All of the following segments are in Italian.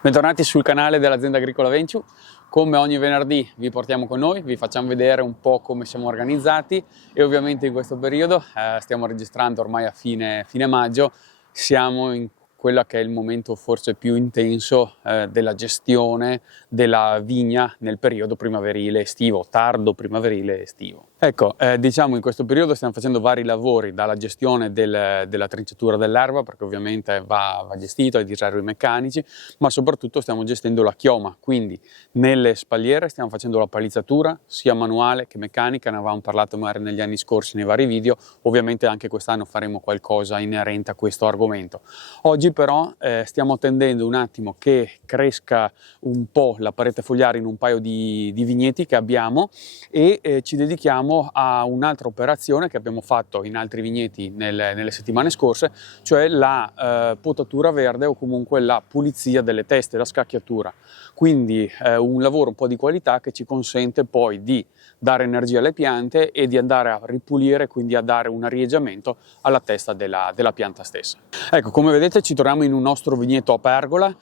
Bentornati sul canale dell'azienda agricola Venture. Come ogni venerdì vi portiamo con noi, vi facciamo vedere un po' come siamo organizzati e ovviamente in questo periodo stiamo registrando ormai a fine maggio, siamo in quello che è il momento forse più intenso della gestione della vigna nel periodo primaverile estivo, tardo primaverile estivo. Ecco, diciamo in questo periodo stiamo facendo vari lavori, dalla gestione della trinciatura dell'erba, perché ovviamente va gestito, ai disarmi meccanici, ma soprattutto stiamo gestendo la chioma, quindi nelle spalliere stiamo facendo la palizzatura, sia manuale che meccanica, ne avevamo parlato magari negli anni scorsi nei vari video, ovviamente anche quest'anno faremo qualcosa inerente a questo argomento. Oggi però stiamo attendendo un attimo che cresca un po' la parete fogliare in un paio di vigneti che abbiamo e ci dedichiamo a un'altra operazione che abbiamo fatto in altri vigneti nelle settimane scorse, cioè la potatura verde o comunque la pulizia delle teste, la scacchiatura. Quindi un lavoro un po' di qualità che ci consente poi di dare energia alle piante e di andare a ripulire, quindi a dare un arieggiamento alla testa della pianta stessa. Ecco, come vedete ci troviamo in un nostro vigneto a pergola.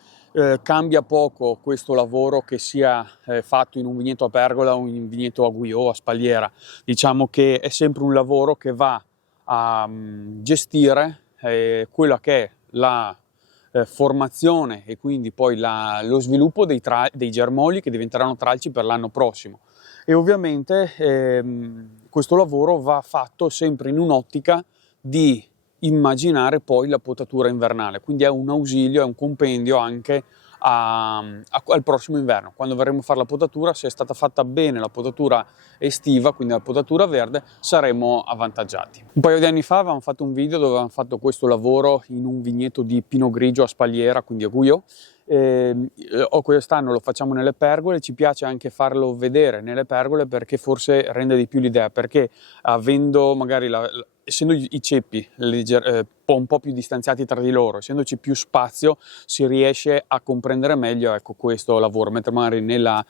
Cambia poco questo lavoro che sia fatto in un vigneto a pergola o in un vigneto a guyot, a spalliera. Diciamo che è sempre un lavoro che va a gestire quella che è la formazione e quindi poi lo sviluppo dei germogli che diventeranno tralci per l'anno prossimo. E ovviamente questo lavoro va fatto sempre in un'ottica di immaginare poi la potatura invernale, quindi è un ausilio, è un compendio anche al prossimo inverno, quando verremo a fare la potatura. Se è stata fatta bene la potatura estiva, quindi la potatura verde, saremo avvantaggiati. Un paio di anni fa avevamo fatto un video dove avevamo fatto questo lavoro in un vigneto di pino grigio a spalliera, quindi a guyot. Quest'anno lo facciamo nelle pergole, ci piace anche farlo vedere nelle pergole perché forse rende di più l'idea, perché avendo magari essendo i ceppi un po' più distanziati tra di loro, essendoci più spazio, si riesce a comprendere meglio, ecco, questo lavoro, mentre magari nella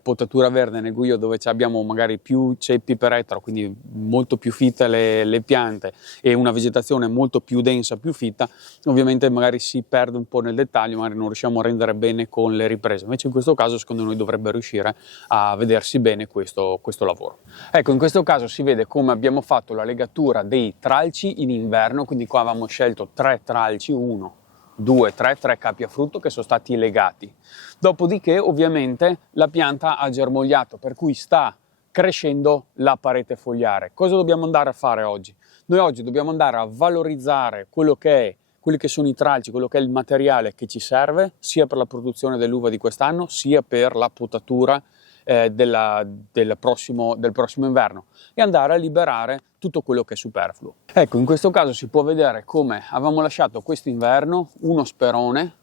potatura verde, nel guyot, dove abbiamo magari più ceppi per ettaro, quindi molto più fitte le piante e una vegetazione molto più densa, più fitta, ovviamente magari si perde un po' nel dettaglio, magari non riusciamo a rendere bene con le riprese. Invece in questo caso secondo noi dovrebbe riuscire a vedersi bene questo lavoro. Ecco, in questo caso si vede come abbiamo fatto la legatura dei tralci in inverno, quindi qua avevamo scelto 3 tralci, 1, 2, 3 capi a frutto che sono stati legati. Dopodiché ovviamente la pianta ha germogliato, per cui sta crescendo la parete fogliare. Cosa dobbiamo andare a fare oggi? Noi oggi dobbiamo andare a valorizzare quelli che sono i tralci, quello che è il materiale che ci serve sia per la produzione dell'uva di quest'anno sia per la potatura del prossimo inverno, e andare a liberare tutto quello che è superfluo. Ecco, in questo caso si può vedere come avevamo lasciato quest'inverno uno sperone,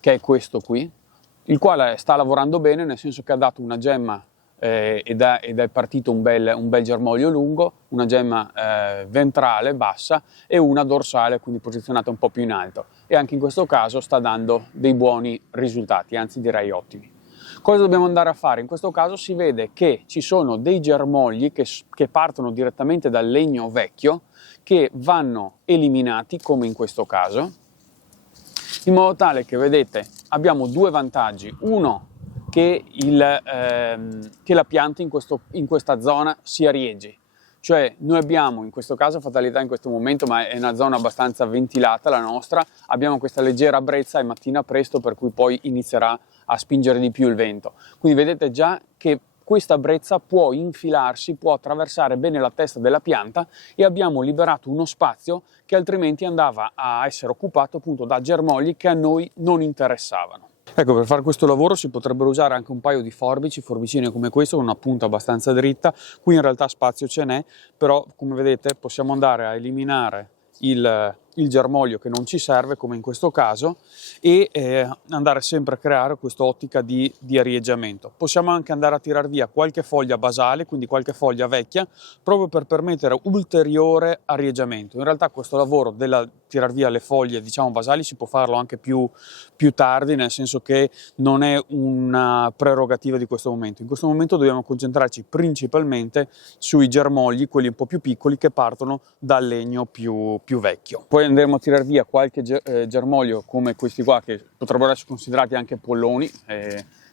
che è questo qui, il quale sta lavorando bene, nel senso che ha dato una gemma ed è partito un bel germoglio lungo, una gemma ventrale bassa e una dorsale, quindi posizionata un po' più in alto, e anche in questo caso sta dando dei buoni risultati, anzi direi ottimi. Cosa dobbiamo andare a fare? In questo caso si vede che ci sono dei germogli che partono direttamente dal legno vecchio, che vanno eliminati, come in questo caso, in modo tale che, vedete, abbiamo due vantaggi. Uno, che la pianta in questa zona si arieggi. Cioè noi abbiamo, in questo caso fatalità in questo momento, ma è una zona abbastanza ventilata la nostra, abbiamo questa leggera brezza e mattina presto, per cui poi inizierà a spingere di più il vento. Quindi vedete già che questa brezza può infilarsi, può attraversare bene la testa della pianta, e abbiamo liberato uno spazio che altrimenti andava a essere occupato appunto da germogli che a noi non interessavano. Ecco, per fare questo lavoro si potrebbero usare anche un paio di forbicine come questo, con una punta abbastanza dritta. Qui in realtà spazio ce n'è, però come vedete possiamo andare a eliminare il germoglio che non ci serve, come in questo caso, e andare sempre a creare quest'ottica di arieggiamento. Possiamo anche andare a tirar via qualche foglia basale, quindi qualche foglia vecchia, proprio per permettere ulteriore arieggiamento. In realtà questo lavoro della tirar via le foglie, diciamo, basali si può farlo anche più tardi, nel senso che non è una prerogativa di questo momento. In questo momento dobbiamo concentrarci principalmente sui germogli, quelli un po' più piccoli, che partono dal legno più vecchio. Poi andremo a tirar via qualche germoglio come questi qua, che potrebbero essere considerati anche polloni,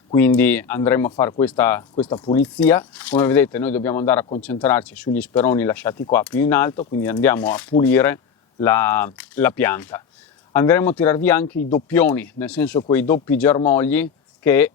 quindi andremo a fare questa pulizia. Come vedete noi dobbiamo andare a concentrarci sugli speroni lasciati qua più in alto, quindi andiamo a pulire la pianta. Andremo a tirar via anche i doppioni, nel senso quei doppi germogli che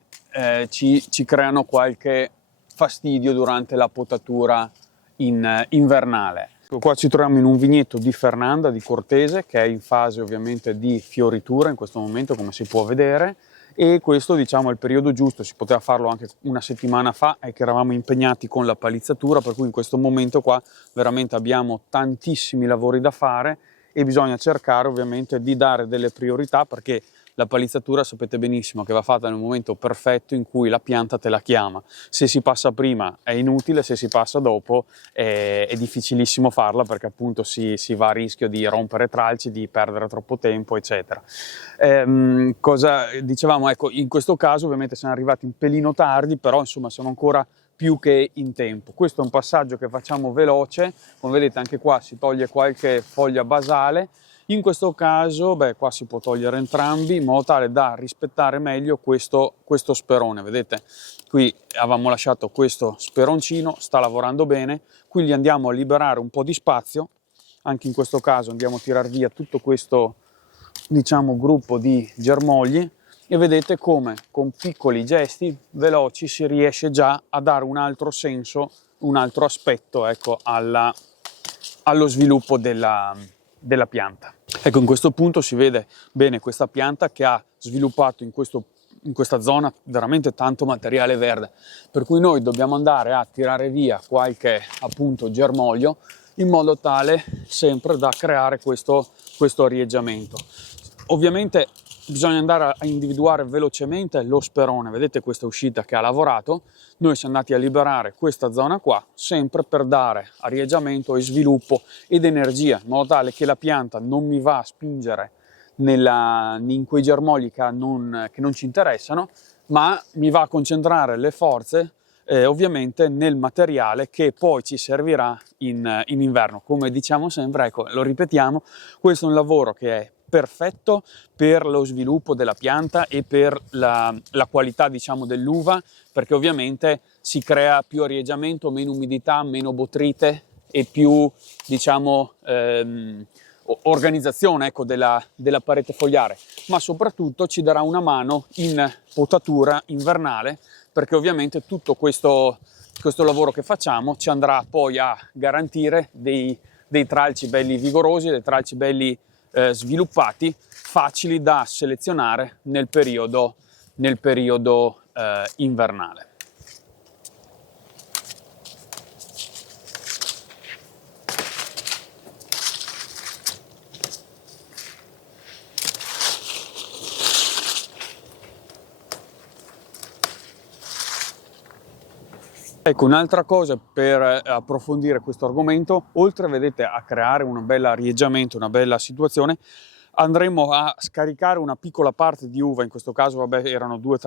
ci creano qualche fastidio durante la potatura invernale. Qua ci troviamo in un vigneto di Fernanda di Cortese, che è in fase ovviamente di fioritura in questo momento, come si può vedere, e questo diciamo è il periodo giusto. Si poteva farlo anche una settimana fa, è che eravamo impegnati con la palizzatura, per cui in questo momento qua veramente abbiamo tantissimi lavori da fare e bisogna cercare ovviamente di dare delle priorità, perché la palizzatura sapete benissimo che va fatta nel momento perfetto in cui la pianta te la chiama. Se si passa prima è inutile, se si passa dopo è difficilissimo farla, perché appunto si va a rischio di rompere tralci, di perdere troppo tempo, eccetera. Cosa dicevamo? Ecco, in questo caso ovviamente siamo arrivati un pelino tardi, però insomma siamo ancora più che in tempo. Questo è un passaggio che facciamo veloce, come vedete anche qua si toglie qualche foglia basale. In questo caso, qua si può togliere entrambi in modo tale da rispettare meglio questo sperone. Vedete, qui avevamo lasciato questo speroncino, sta lavorando bene, qui gli andiamo a liberare un po' di spazio. Anche in questo caso andiamo a tirar via tutto questo, diciamo, gruppo di germogli, e vedete come con piccoli gesti veloci si riesce già a dare un altro senso, un altro aspetto, ecco, allo sviluppo della pianta. Ecco, in questo punto si vede bene questa pianta che ha sviluppato in questa zona veramente tanto materiale verde, per cui noi dobbiamo andare a tirare via qualche appunto germoglio in modo tale sempre da creare questo arieggiamento. Ovviamente bisogna andare a individuare velocemente lo sperone. Vedete questa uscita che ha lavorato? Noi siamo andati a liberare questa zona qua, sempre per dare arieggiamento e sviluppo ed energia, in modo tale che la pianta non mi va a spingere in quei germogli che non ci interessano, ma mi va a concentrare le forze ovviamente nel materiale che poi ci servirà in inverno. Come diciamo sempre, ecco, lo ripetiamo, questo è un lavoro che è perfetto per lo sviluppo della pianta e per la qualità, diciamo, dell'uva, perché ovviamente si crea più arieggiamento, meno umidità, meno botryte e più, diciamo, organizzazione, ecco, della parete fogliare, ma soprattutto ci darà una mano in potatura invernale, perché ovviamente tutto questo lavoro che facciamo ci andrà poi a garantire dei tralci belli vigorosi, dei tralci belli sviluppati, facili da selezionare nel periodo invernale. Ecco, un'altra cosa per approfondire questo argomento, oltre vedete a creare un bel arieggiamento, una bella situazione, andremo a scaricare una piccola parte di uva. In questo caso vabbè, erano due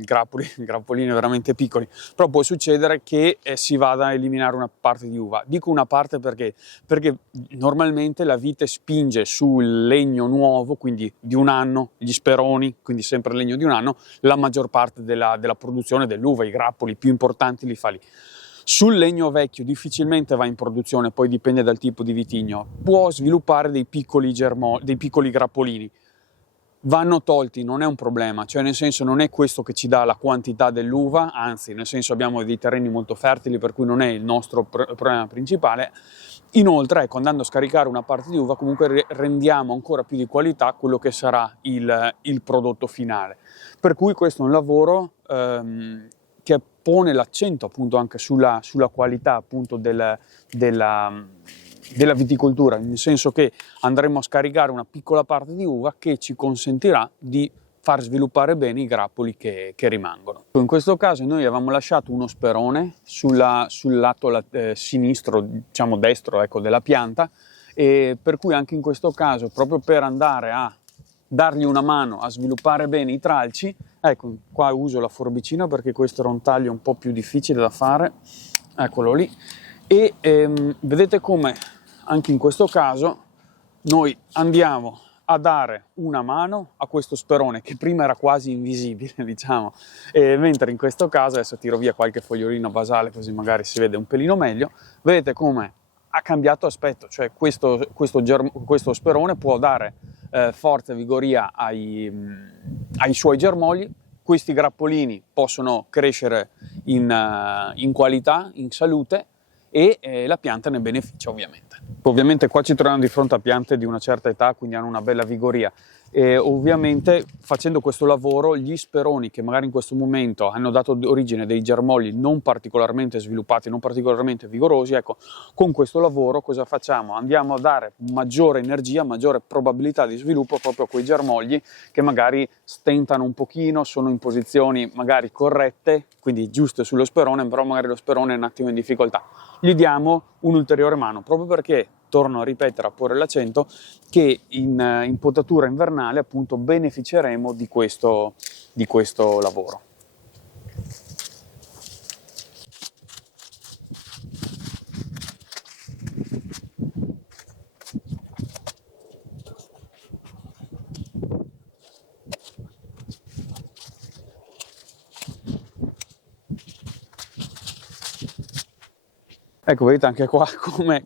grappolini veramente piccoli, però può succedere che si vada a eliminare una parte di uva. Dico una parte perché normalmente la vite spinge sul legno nuovo, quindi di un anno, gli speroni, quindi sempre legno di un anno, la maggior parte della produzione dell'uva. I grappoli più importanti li fa lì. Sul legno vecchio difficilmente va in produzione, poi dipende dal tipo di vitigno, può sviluppare dei piccoli grappolini, vanno tolti, non è un problema, cioè nel senso non è questo che ci dà la quantità dell'uva, anzi nel senso abbiamo dei terreni molto fertili, per cui non è il nostro problema principale. Inoltre, ecco, andando a scaricare una parte di uva comunque rendiamo ancora più di qualità quello che sarà il prodotto finale, per cui questo è un lavoro che pone l'accento appunto anche sulla qualità appunto della viticoltura, nel senso che andremo a scaricare una piccola parte di uva che ci consentirà di far sviluppare bene i grappoli che rimangono. In questo caso noi avevamo lasciato uno sperone sul lato sinistro, diciamo destro, ecco, della pianta, e per cui anche in questo caso, proprio per andare a dargli una mano a sviluppare bene i tralci, ecco, qua uso la forbicina perché questo era un taglio un po' più difficile da fare, eccolo lì, e vedete come anche in questo caso noi andiamo a dare una mano a questo sperone che prima era quasi invisibile, diciamo, mentre in questo caso, adesso tiro via qualche fogliolino basale così magari si vede un pelino meglio, vedete come ha cambiato aspetto, cioè questo sperone può dare forza e vigoria ai suoi germogli. Questi grappolini possono crescere in qualità, in salute, e la pianta ne beneficia ovviamente. Ovviamente qua ci troviamo di fronte a piante di una certa età, quindi hanno una bella vigoria, e ovviamente facendo questo lavoro gli speroni che magari in questo momento hanno dato origine dei germogli non particolarmente sviluppati, non particolarmente vigorosi, ecco, con questo lavoro cosa facciamo? Andiamo a dare maggiore energia, maggiore probabilità di sviluppo proprio a quei germogli che magari stentano un pochino, sono in posizioni magari corrette, quindi giuste sullo sperone, però magari lo sperone è un attimo in difficoltà. Gli diamo un'ulteriore mano, proprio perché, torno a ripetere, a porre l'accento, che in potatura invernale appunto beneficeremo di questo lavoro. Ecco, vedete anche qua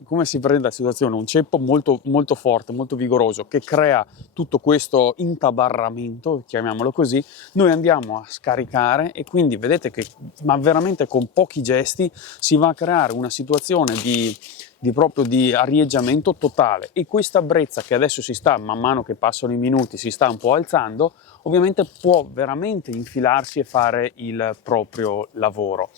come si prende la situazione, un ceppo molto, molto forte, molto vigoroso, che crea tutto questo intabarramento, chiamiamolo così. Noi andiamo a scaricare e quindi vedete che, ma veramente con pochi gesti, si va a creare una situazione proprio di arieggiamento totale, e questa brezza che adesso si sta, man mano che passano i minuti, si sta un po' alzando, ovviamente può veramente infilarsi e fare il proprio lavoro.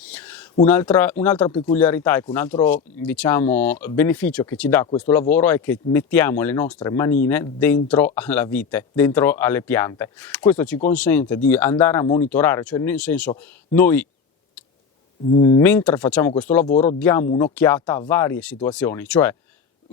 Un'altra peculiarità, ecco, un altro, diciamo, beneficio che ci dà questo lavoro è che mettiamo le nostre manine dentro alla vite, dentro alle piante. Questo ci consente di andare a monitorare, cioè nel senso, noi mentre facciamo questo lavoro diamo un'occhiata a varie situazioni, cioè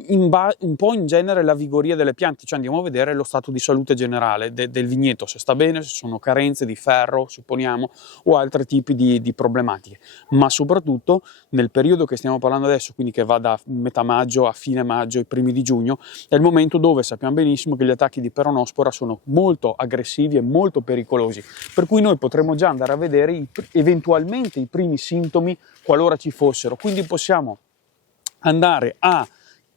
un po' in genere la vigoria delle piante, cioè andiamo a vedere lo stato di salute generale del vigneto, se sta bene, se sono carenze di ferro, supponiamo, o altri tipi di problematiche. Ma soprattutto nel periodo che stiamo parlando adesso, quindi che va da metà maggio a fine maggio, i primi di giugno, è il momento dove sappiamo benissimo che gli attacchi di peronospora sono molto aggressivi e molto pericolosi, per cui noi potremo già andare a vedere eventualmente i primi sintomi qualora ci fossero, quindi possiamo andare a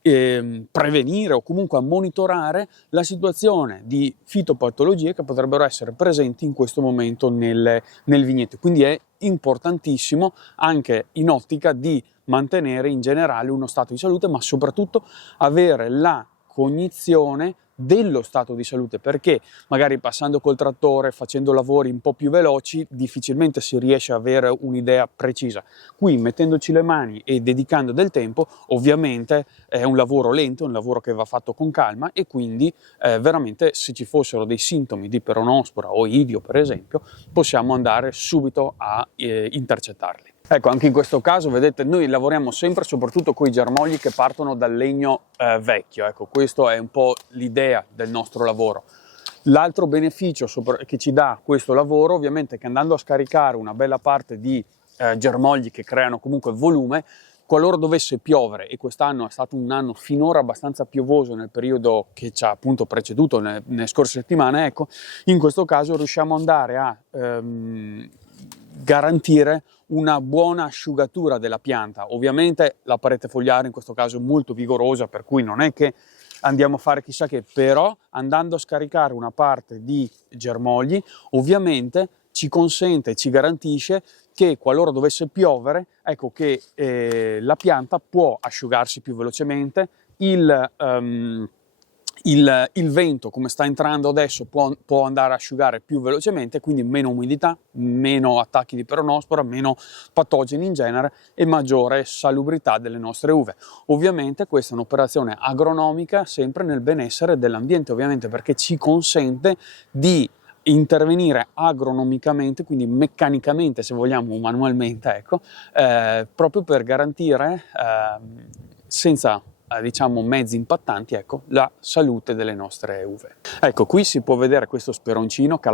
prevenire o comunque a monitorare la situazione di fitopatologie che potrebbero essere presenti in questo momento nel vigneto. Quindi è importantissimo anche in ottica di mantenere in generale uno stato di salute, ma soprattutto avere la cognizione dello stato di salute, perché magari passando col trattore, facendo lavori un po' più veloci, difficilmente si riesce a avere un'idea precisa. Qui, mettendoci le mani e dedicando del tempo, ovviamente è un lavoro lento, è un lavoro che va fatto con calma, e quindi veramente, se ci fossero dei sintomi di peronospora o idio per esempio, possiamo andare subito a intercettarli. Ecco, anche in questo caso, vedete, noi lavoriamo sempre soprattutto con i germogli che partono dal legno vecchio. Ecco, questo è un po' l'idea del nostro lavoro. L'altro beneficio che ci dà questo lavoro, ovviamente, è che andando a scaricare una bella parte di germogli che creano comunque volume, qualora dovesse piovere, e quest'anno è stato un anno finora abbastanza piovoso nel periodo che ci ha appunto preceduto, nelle scorse settimane, ecco, in questo caso riusciamo ad andare a garantire una buona asciugatura della pianta. Ovviamente la parete fogliare in questo caso è molto vigorosa, per cui non è che andiamo a fare chissà che, però andando a scaricare una parte di germogli ovviamente ci consente e ci garantisce che qualora dovesse piovere, ecco che la pianta può asciugarsi più velocemente, il vento, come sta entrando adesso, può andare a asciugare più velocemente, quindi meno umidità, meno attacchi di peronospora, meno patogeni in genere e maggiore salubrità delle nostre uve. Ovviamente questa è un'operazione agronomica sempre nel benessere dell'ambiente, ovviamente, perché ci consente di intervenire agronomicamente, quindi meccanicamente, se vogliamo, manualmente, ecco, proprio per garantire senza diciamo mezzi impattanti, ecco, la salute delle nostre uve. Ecco, qui si può vedere questo speroncino che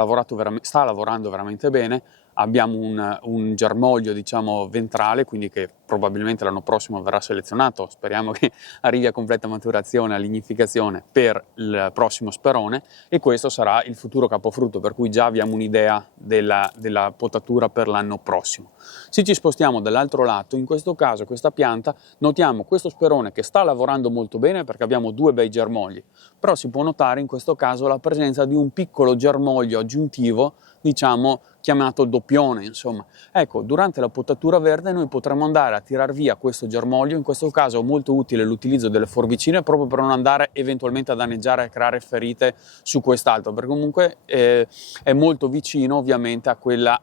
sta lavorando veramente bene, abbiamo un germoglio, diciamo, ventrale, quindi che probabilmente l'anno prossimo verrà selezionato, speriamo che arrivi a completa maturazione, a lignificazione per il prossimo sperone, e questo sarà il futuro capofrutto, per cui già abbiamo un'idea della potatura per l'anno prossimo. Se ci spostiamo dall'altro lato, in questo caso questa pianta, notiamo questo sperone che sta lavorando molto bene perché abbiamo due bei germogli, però si può notare in questo caso la presenza di un piccolo germoglio aggiuntivo, diciamo chiamato doppione, insomma. Ecco, durante la potatura verde noi potremo andare a tirar via questo germoglio, in questo caso è molto utile l'utilizzo delle forbicine proprio per non andare eventualmente a danneggiare e a creare ferite su quest'altro, perché comunque è molto vicino ovviamente a quella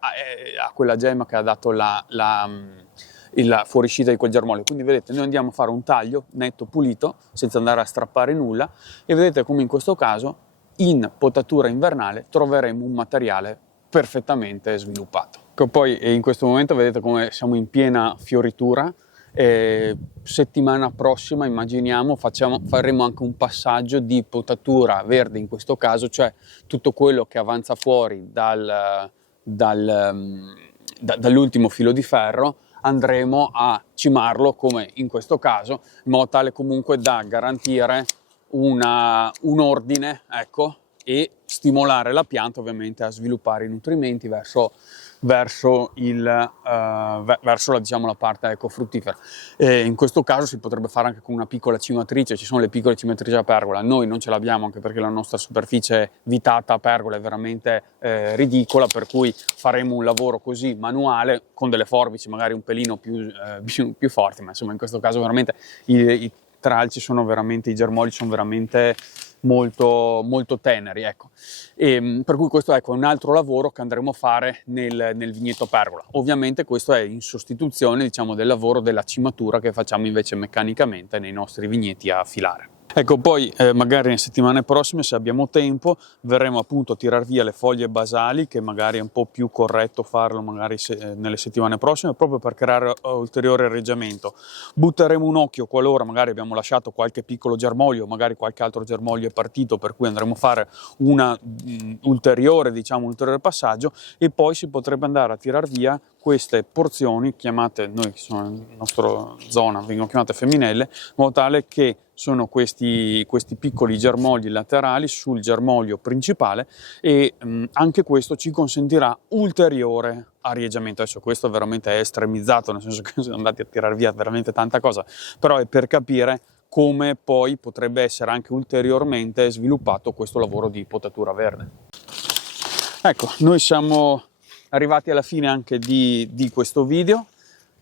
gemma che ha dato la fuoriuscita di quel germoglio. Quindi vedete, noi andiamo a fare un taglio netto, pulito, senza andare a strappare nulla, e vedete come in questo caso in potatura invernale troveremo un materiale perfettamente sviluppato. Poi in questo momento vedete come siamo in piena fioritura. Settimana prossima immaginiamo faremo anche un passaggio di potatura verde, in questo caso, cioè tutto quello che avanza fuori dall'ultimo filo di ferro andremo a cimarlo, come in questo caso, in modo tale comunque da garantire un ordine, ecco, e stimolare la pianta ovviamente a sviluppare i nutrimenti verso diciamo, la parte fruttifera. In questo caso si potrebbe fare anche con una piccola cimatrice, ci sono le piccole cimatrici a pergola, noi non ce l'abbiamo anche perché la nostra superficie vitata a pergola è veramente ridicola, per cui faremo un lavoro così manuale con delle forbici magari un pelino più forti, ma insomma in questo caso veramente i tralci sono veramente, i germogli sono veramente molto, molto teneri, ecco. Per cui questo è un altro lavoro che andremo a fare nel vigneto a pergola. Ovviamente questo è in sostituzione, diciamo, del lavoro della cimatura che facciamo invece meccanicamente nei nostri vigneti a filare. Ecco, poi magari nelle settimane prossime, se abbiamo tempo, verremo appunto a tirar via le foglie basali, che magari è un po' più corretto farlo magari nelle settimane prossime, proprio per creare ulteriore areggiamento. Butteremo un occhio qualora magari abbiamo lasciato qualche piccolo germoglio, magari qualche altro germoglio è partito, per cui andremo a fare un ulteriore passaggio, e poi si potrebbe andare a tirar via queste porzioni chiamate, noi che sono nella nostra zona vengono chiamate femminelle, in modo tale che sono questi piccoli germogli laterali sul germoglio principale, e anche questo ci consentirà ulteriore arieggiamento. Adesso questo veramente è estremizzato, nel senso che sono andati a tirar via veramente tanta cosa, però è per capire come poi potrebbe essere anche ulteriormente sviluppato questo lavoro di potatura verde. Ecco, noi siamo arrivati alla fine anche di questo video.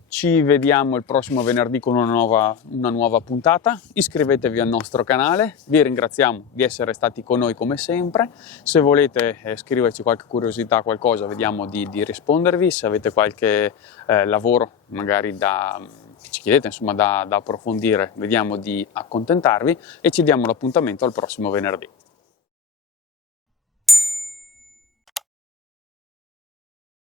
Ci vediamo il prossimo venerdì con una nuova puntata. Iscrivetevi al nostro canale, vi ringraziamo di essere stati con noi come sempre. Se volete scriverci qualche curiosità, qualcosa, vediamo di rispondervi. Se avete qualche lavoro magari che ci chiedete, insomma, da approfondire, vediamo di accontentarvi, e ci diamo l'appuntamento al prossimo venerdì.